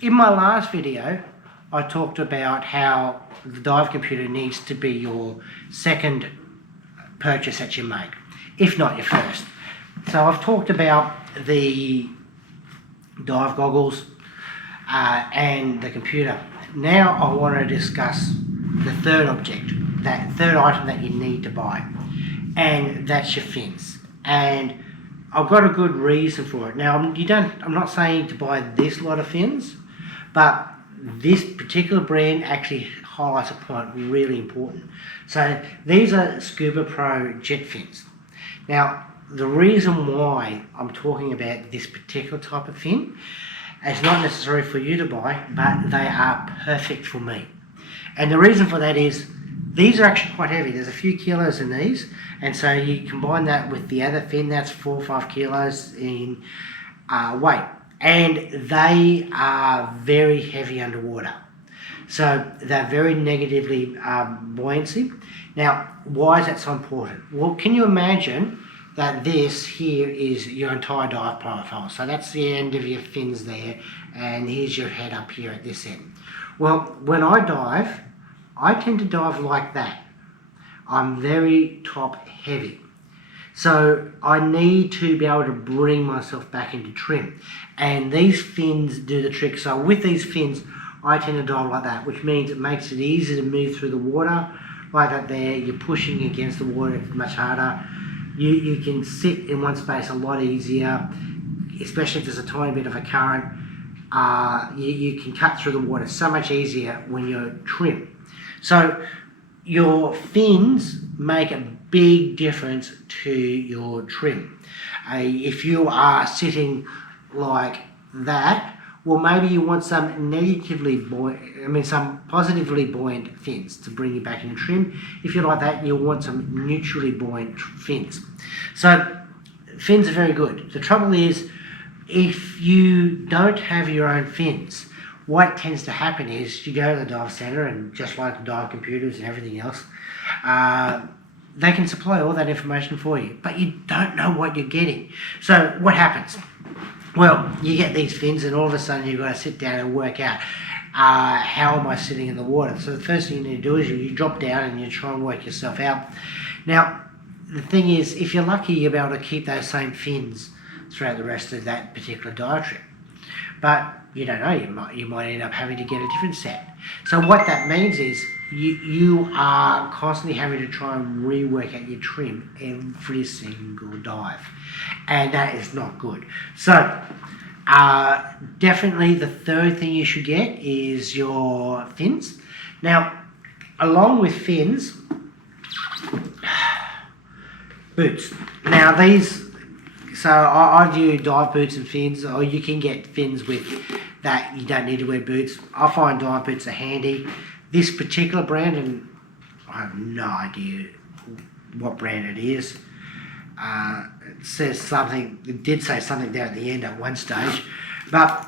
In my last video, I talked about how the dive computer needs to be your second purchase that you make, if not your first. So I've talked about the dive goggles and the computer. Now I want to discuss the third object, that third item that you need to buy, and that's your fins. And I've got a good reason for it. Now I'm not saying to buy this lot of fins, but this particular brand actually highlights a point really important. So these are Scuba Pro jet fins. Now the reason why I'm talking about this particular type of fin, it's not necessary for you to buy, but they are perfect for me. And the reason for that is these are actually quite heavy. There's a few kilos in these, and so you combine that with the other fin, that's 4 or 5 kilos in weight. And they are very heavy underwater. So they're very negatively buoyancy. Now, why is that so important? Well, can you imagine that this here is your entire dive profile? So that's the end of your fins there, and here's your head up here at this end. Well, when I dive, I tend to dive like that. I'm very top heavy. So I need to be able to bring myself back into trim. And these fins do the trick. So with these fins, I tend to dive like that, which means it makes it easy to move through the water like that there. You're pushing against the water much harder. You can sit in one space a lot easier, especially if there's a tiny bit of a current. You can cut through the water so much easier when you're trim. So your fins make a big difference to your trim. If you are sitting like that, well, maybe you want some some positively buoyant fins to bring you back into trim. If you're like that, you'll want some neutrally buoyant fins. So fins are very good. The trouble is, if you don't have your own fins, what tends to happen is you go to the dive centre, and just like the dive computers and everything else, they can supply all that information for you, but you don't know what you're getting. So what happens? Well, you get these fins, and all of a sudden you've got to sit down and work out how am I sitting in the water. So the first thing you need to do is you drop down and you try and work yourself out. Now, the thing is, if you're lucky, you'll be able to keep those same fins throughout the rest of that particular dive trip. But you don't know, you might end up having to get a different set. So what that means is you are constantly having to try and rework out your trim every single dive, and that is not good. So definitely the third thing you should get is your fins. Now, along with fins, boots. Now these, so I view dive boots and fins, or you can get fins with that you don't need to wear boots. I find dive boots are handy. This particular brand, and I have no idea what brand it is. It says something, it did say something there at the end at one stage, but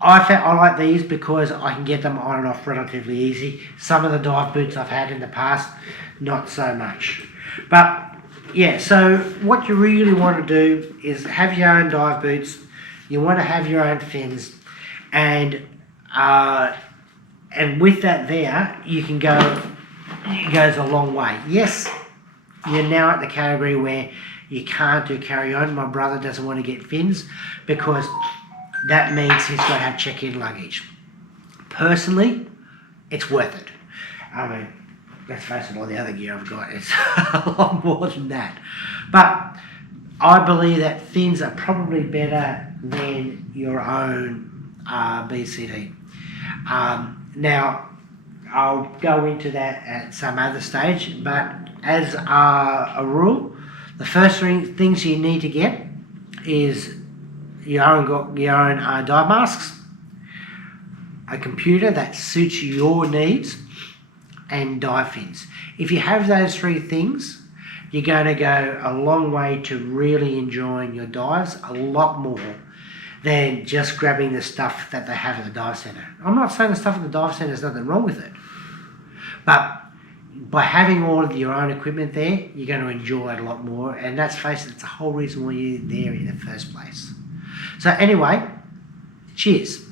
I like these because I can get them on and off relatively easy. Some of the dive boots I've had in the past, not so much. But yeah, so what you really want to do is have your own dive boots. You want to have your own fins, and with that there, you can go. It goes a long way. Yes, you're now at the category where you can't do carry-on. My brother doesn't want to get fins because that means he's got to have check-in luggage. Personally, it's worth it. I mean, let's face it, all the other gear I've got is a lot more than that. But I believe that fins are probably better than your own BCD. Now, I'll go into that at some other stage, but as a rule, the first things you need to get is your own dive masks, a computer that suits your needs, and dive fins. If you have those three things, you're going to go a long way to really enjoying your dives, a lot more than just grabbing the stuff that they have at the dive centre. I'm not saying the stuff at the dive centre, there's nothing wrong with it, but by having all of your own equipment there, you're going to enjoy it a lot more, and let's face it, it's the whole reason why you're there in the first place. So anyway, cheers.